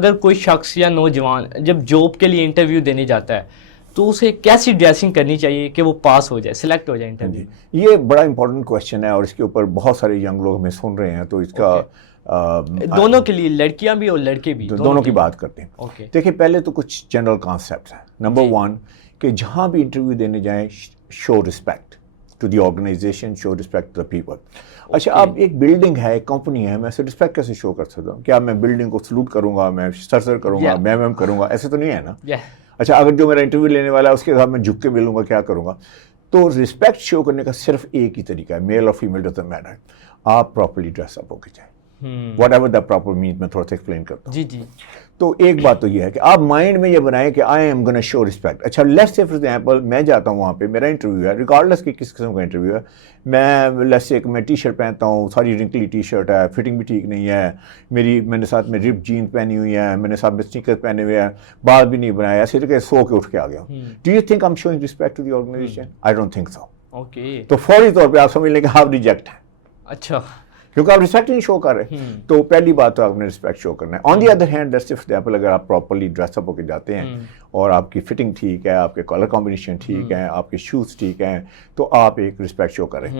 اگر کوئی شخص یا نوجوان جب جاب کے لیے انٹرویو دینے جاتا ہے تو اسے کیسی ڈریسنگ کرنی چاہیے کہ وہ پاس ہو جائے، سلیکٹ ہو جائے انٹرویو؟ یہ بڑا امپورٹنٹ کویشچن ہے اور اس کے اوپر بہت سارے ینگ لوگ ہمیں سن رہے ہیں، تو اس کا دونوں کے لیے، لڑکیاں بھی اور لڑکے بھی، دونوں کی بات کرتے ہیں۔ دیکھیں، پہلے تو کچھ جنرل کانسیپٹس ہیں۔ نمبر 1 کہ جہاں بھی انٹرویو دینے جائیں، show respect to the organisation, show respect to the people. اچھا، اب ایک بلڈنگ ہے، ایک کمپنی ہے، میں اسے رسپیکٹ کیسے شو کر سکتا ہوں؟ کیا میں بلڈنگ کو سلوٹ کروں گا، میں سر کروں گا، میم کروں گا؟ ایسے تو نہیں ہے نا۔ اچھا، اگر جو میرا انٹرویو لینے والا ہے اس کے ساتھ میں جھک کے ملوں گا، کیا کروں گا؟ تو رسپیکٹ شو کرنے کا صرف ایک ہی طریقہ ہے، میل اور فیمیل ڈزنٹ میٹر، آپ پراپرلی ڈریس اپ ہو کے جائیں۔ What ever the proper means, میں تھوڑا سا ایکسپلین کرتا ہوں۔ جی۔ تو ایک بات تو یہ ہے کہ آپ مائنڈ میں یہ بنائیں کہ I am gonna show respect. اچھا، لیٹس سے فار ایگزامپل میں جاتا ہوں وہاں پہ، میرا انٹرویو ہے، ریگارڈلیس کہ کس قسم کا انٹرویو ہے، میں لیٹس سے میں ٹی شرٹ پہنتا ہوں، ساری رنکلی ٹی شرٹ ہے، فٹنگ بھی ٹھیک نہیں ہے میں نے ساتھ میں رپ جینس پہنی ہوئی ہے، میں نے ساتھ میں اسنیکر پہنے ہوئے ہیں، بال بھی نہیں بنایا، ایسے کہ سو کے اٹھ کے آ گیا ہوں۔ Do you think I am showing respect to the organization? I don't think so. تو فوری طور پہ آپ سمجھ لیں کہ آپ ریجیکٹ ہیں۔ اچھا، کیونکہ آپ رسپیکٹ نہیں شو کر رہے۔ تو پہلی بات تو آپ نے رسپیکٹ شو کرنا ہے۔ On the other hand, that's example, اگر آپ پراپرلی ڈریس اپ ہو کے جاتے ہیں اور آپ کی فٹنگ ٹھیک ہے، آپ کے کلر کمبینیشن ٹھیک ہے، آپ کے شوز ٹھیک ہیں، تو آپ ایک رسپیکٹ شو کریں۔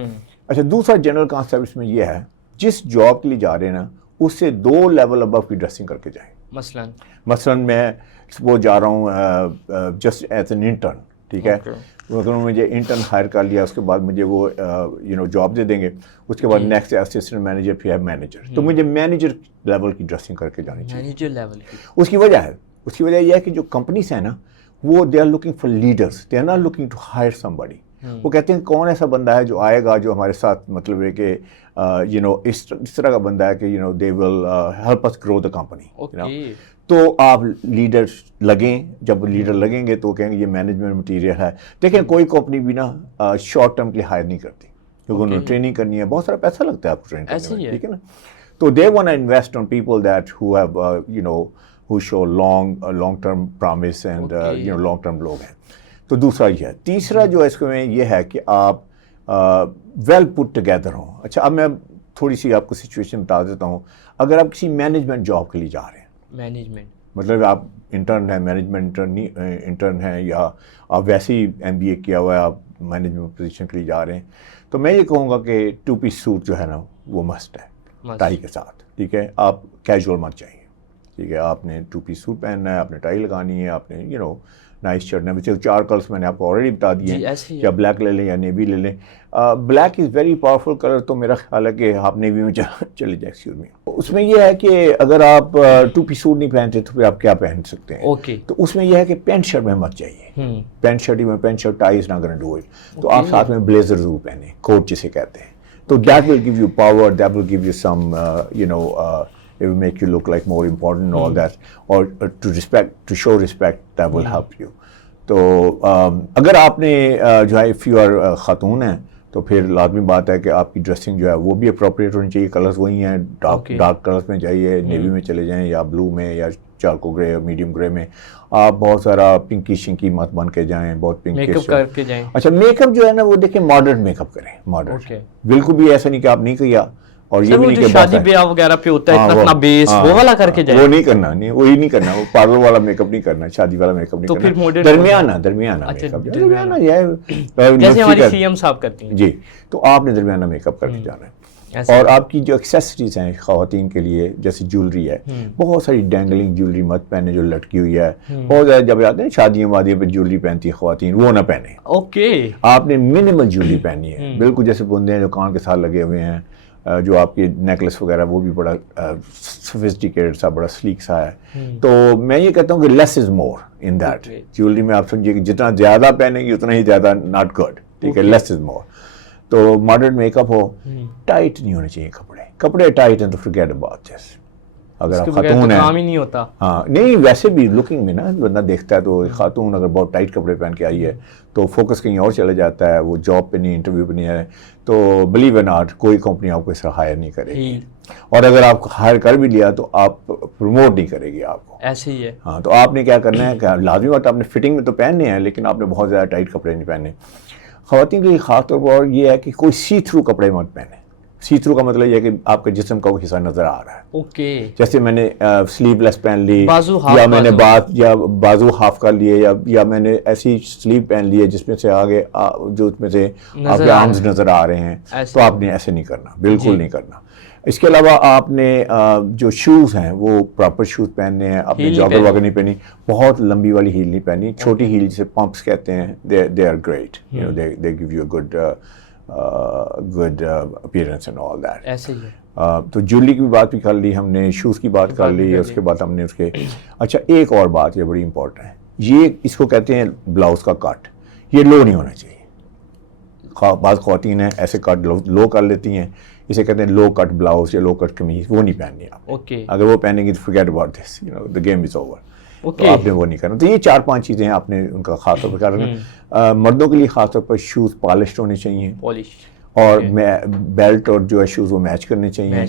اچھا، دوسرا جنرل کانسیپٹ اس میں یہ ہے، جس جاب کے لیے جا رہے ہیں نا، اس سے 2 لیول ابو کی ڈریسنگ کر کے جائیں۔ مثلاً میں وہ جا رہا ہوں جسٹ ایز این انٹرن، ٹھیک ہے، اگر انہوں نے مجھے انٹرن ہائر کر لیا، اس کے بعد مجھے وہ جاب دے دیں گے، اس کے بعد نیکسٹ اسسٹنٹ مینیجر، پھر ہے مینیجر، تو مجھے مینیجر لیول کی ڈریسنگ کر کے جانی چاہیے۔ مینیجر لیول کی اس کی وجہ یہ ہے کہ جو کمپنیز ہیں نا، وہ they are looking for leaders, they are not looking to hire somebody. وہ کہتے ہیں کون ایسا بندہ ہے جو آئے گا، جو ہمارے ساتھ مطلب ہے کہ اس طرح کا بندہ ہے کہ دے will help us grow the company. تو آپ لیڈر لگیں، جب لیڈر لگیں گے تو کہیں گے یہ مینجمنٹ مٹیریل ہے۔ دیکھیں، کوئی کمپنی بھی نا شارٹ ٹرم کے لیے ہائر نہیں کرتی، کیونکہ انہوں نے ٹریننگ کرنی ہے، بہت سارا پیسہ لگتا ہے آپ کو ٹرین کرنے میں، ٹھیک ہے نا۔ تو they want to invest on people that who have who show long term promise and long term لوگ ہیں۔ تو دوسرا یہ ہے۔ تیسرا جو اس میں یہ ہے کہ آپ ویل پٹ ٹوگیدر ہوں۔ اچھا، اب میں تھوڑی سی آپ کو سچویشن بتا دیتا ہوں۔ اگر آپ کسی مینجمنٹ جاب کے لیے جا رہے ہیں، مطلب آپ انٹرن ہیں، مینجمنٹ انٹرن ہیں، یا آپ ویسے ہی MBA کیا ہوا ہے، آپ مینجمنٹ پوزیشن کے لیے جا رہے ہیں، تو میں یہ کہوں گا کہ 2 پیس سوٹ جو ہے نا وہ مسٹ ہے، ٹائی کے ساتھ، ٹھیک ہے۔ آپ کیجول مت چاہیے، ٹھیک ہے۔ آپ نے 2 پیس سوٹ پہننا ہے، آپ نے ٹائی لگانی ہے، آپ نے نائس شرٹ ہے۔ ویسے 4 کلرس میں نے آپ کو آلریڈی بتا دیے ہیں، یا بلیک لے لیں یا نیوی لے لیں۔ Black is very powerful colour, تو میرا خیال ہے کہ آپ نیوی میں چلے جائیں، ایکسکیوز می۔ اس میں یہ ہے کہ اگر آپ 2 پیس سوٹ نہیں پہنتے تو پھر آپ کیا پہن سکتے ہیں؟ تو اس میں یہ ہے کہ پینٹ شرٹ میں مت چاہیے، pant shirt tie is not gonna do it. تو آپ ساتھ میں بلیزر ضرور پہنیں، کوٹ جسے کہتے ہیں۔ تو that will give you power, that will give you some it will make you look like more important and all that, or to show respect, that will help you. تو اگر آپ نے جو ہے if you are خاتون ہیں تو پھر لازمی بات ہے کہ آپ کی ڈریسنگ جو ہے وہ بھی اپروپریٹ ہونی چاہیے۔ کلرز وہی ہیں، ڈارک کلرز میں جائیے، نیوی میں چلے جائیں، یا بلو میں، یا چارکو گرے، میڈیم گرے میں۔ آپ بہت سارا پنکی شنکی مت بن کے جائیں، بہت پنک کر کے جائیں۔ اچھا، میک اپ جو ہے نا وہ دیکھیں ماڈرن میک اپ کریں، ماڈرن، بالکل بھی ایسا نہیں کہ آپ نہیں کیا، اور یہ بھی نہیں کہ شادی بیاہ وغیرہ پہ ہوتا ہے اتنا بیس وہ والا کر کے جائے، وہ نہیں کرنا، وہی نہیں کرنا، وہ پارلر والا میک اپ نہیں کرنا، شادی والا میک اپ نہیں کرنا، درمیانہ میک اپ، درمیانہ جیسے ہماری CM صاحب کرتی ہیں جی۔ تو آپ نے درمیانہ میک اپ کر کے جانا ہے۔ اور آپ کی جو ایکسیسریز ہیں خواتین کے لیے، جیسے جیولری ہے، بہت ساری ڈینگلنگ جیولری مت پہنے جو لٹکی ہوئی ہے، بہت زیادہ جب آتے ہیں شادیوں وادیوں پہ جیولری پہنتی ہے خواتین، وہ نہ پہنے۔ آپ نے منیمل جیولری پہنی ہے، بالکل جیسے بندے ہیں جو کان کے ساتھ لگے ہوئے ہیں، جو آپ کے نیکلس وغیرہ وہ بھی بڑا سوفسٹیکیٹڈ سا، بڑا سلیک سا ہے۔ تو میں یہ کہتا ہوں کہ لیس از مور ان دیٹ جیولری میں۔ آپ سمجھیے کہ جتنا زیادہ پہنیں گے اتنا ہی زیادہ ناٹ گڈ، ٹھیک ہے، لیس از مور۔ تو ماڈرن میک اپ ہو، ٹائٹ نہیں ہونے چاہیے کپڑے ٹائٹ ہیں تو فرگیٹ اباؤٹ دس۔ اگر آپ خاتون ہیں، ہاں نہیں، ویسے بھی لکنگ میں نا بندہ دیکھتا ہے، تو خاتون اگر بہت ٹائٹ کپڑے پہن کے آئی ہے تو فوکس کہیں اور چلا جاتا ہے، وہ جاب پہ نہیں، انٹرویو پہ نہیں ہے، تو بلیو اٹ ناٹ کوئی کمپنی آپ کو اس طرح ہائر نہیں کرے گی، اور اگر آپ ہائر کر بھی لیا تو آپ پروموٹ نہیں کرے گی آپ کو، ایسے ہی ہے۔ ہاں، تو آپ نے کیا کرنا ہے کہ لازمی بات آپ نے فٹنگ میں تو پہننے ہیں، لیکن آپ نے بہت زیادہ ٹائٹ کپڑے نہیں پہنے۔ خواتین کے لیے خاص طور پر یہ ہے کہ کوئی سی تھرو کپڑے مت پہنے، سی تھرو کا مطلب یہ ہے کہ آپ کے جسم کا وہ حصہ نظر آ رہا ہے. اوکے. جیسے میں نے سلیو لیس پہن لی, بازو یا میں نے بازو ہاف کر لیے, یا میں نے ایسی سلیو پہن لی ہے جس میں سے آگے جو اس میں سے آپ کے آرمز نظر آ رہے ہیں, تو آپ نے ایسے نہیں کرنا, بالکل نہیں کرنا. اس کے علاوہ آپ نے جو شوز ہیں وہ پراپر شوز پہننے ہیں, آپ نے جاگر واگر نہیں پہنی, بہت لمبی والی ہیل نہیں پہنی, چھوٹی ہیل جسے پمپس کہتے ہیں, they are great, you know they give you good appearance and all that. ایسے ہی ہے. تو جولی کی بات بھی کر لی ہم نے, شوز کی بات کر لی, اس کے بعد ہم نے اس کے اچھا ایک اور بات یہ بڑی امپورٹنٹ ہے, یہ اس کو کہتے ہیں بلاؤز کا کٹ, یہ لو نہیں ہونا چاہیے. بعض خواتین ہیں ایسے کٹ لو کر لیتی ہیں, اسے کہتے ہیں لو کٹ بلاؤز یا لو کٹ قمیض, وہ نہیں پہننی آپ. اوکے. اگر وہ پہنیں گی تو forget about this, you know, the game is over. تو آپ نے وہ نہیں کرنا. تو یہ 4-5 چیزیں ہیں آپ نے ان کا خاص طور پر کرنا. مردوں کے لیے خاص طور پر شوز پالشڈ ہونے چاہیے, اور بیلٹ اور جو ہے شوز وہ میچ کرنے چاہیے,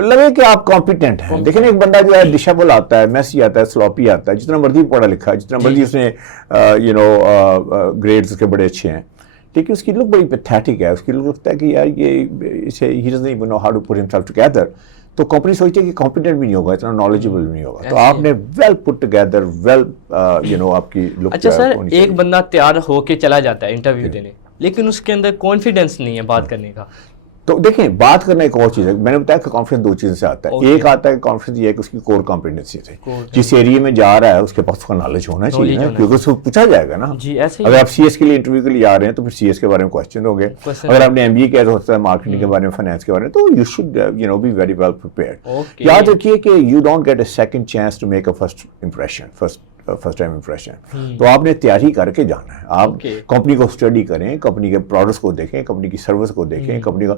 لگے کہ آپ کمپیٹنٹ ہیں. دیکھیں ایک بندہ جو ہے ڈشیبل آتا ہے, میسی آتا ہے, سلوپی آتا ہے, جتنا مرضی پڑھا لکھا ہے, جتنا مرضی اس نے گریڈز اس کے بڑے اچھے ہیں, لیکن اس کی لک بڑی پیتھیٹک ہے. اس کی لک لگتا ہے کہ یار یہ اسے ہی doesn't even know how to put himself together. تو کمپنی سوچتی ہے کہ کمپیٹنٹ بھی نہیں ہوگا, اتنا نالجبل بھی نہیں ہوگا. تو آپ نے ویل پٹ ٹوگیدر, ویل آپ کی لک. اچھا سر, ایک بندہ تیار ہو کے چلا جاتا ہے انٹرویو دینے, لیکن اس کے اندر کانفیڈنس نہیں ہے بات کرنے کا. تو دیکھیں بات کرنا ایک اور چیز ہے. میں نے بتایا کہ کانفیڈنس 2 چیزوں سے آتا ہے. ایک آتا ہے کانفیڈنس یہ ہے کہ اس کی کور کمپیٹنسی سے, جس ایریے میں جا رہا ہے اس کے پاس اس کا نالج ہونا چاہیے, کیونکہ اس کو پوچھا جائے گا نا. اگر آپ سی ایس کے لیے انٹرویو کے لیے آ رہے ہیں تو پھر سی ایس کے بارے میں کوشچن ہوں گے. اگر آپ نے ایم بی اے کیا تو ہوتا ہے مارکیٹنگ کے بارے میں, فائنینس کے بارے میں, تو you should be very well prepared. یاد رکھیے کہ you don't get a second chance to make a first time impression. تو آپ نے تیاری کر کے جانا ہے. آپ کمپنی کو اسٹڈی کریں, کمپنی کے پروڈکٹس کو دیکھیں, کمپنی کی سروس کو دیکھیں, کمپنی کو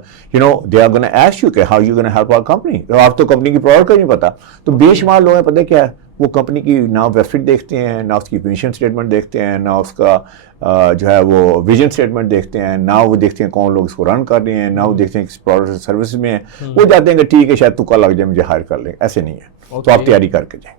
they are gonna ask you کہ how you gonna help our company. آپ تو کمپنی کی پروڈکٹ کا نہیں پتا, تو بے شمار لوگ ہیں پتہ کیا ہے, وہ کمپنی کی نہ ویب سائٹ دیکھتے ہیں, نہ اس کی مشن اسٹیٹمنٹ دیکھتے ہیں, نہ اس کا جو ہے وہ ویژن اسٹیٹمنٹ دیکھتے ہیں, نہ وہ دیکھتے ہیں کون لوگ اس کو رن کر رہے ہیں, نہ وہ دیکھتے ہیں کس پروڈکٹ سروس میں ہیں. وہ جاتے ہیں کہ ٹھیک ہے شاید تکا لگ جائے, مجھے ہائر کر لیں. ایسے نہیں ہے. تو آپ تیاری کر کے جائیں.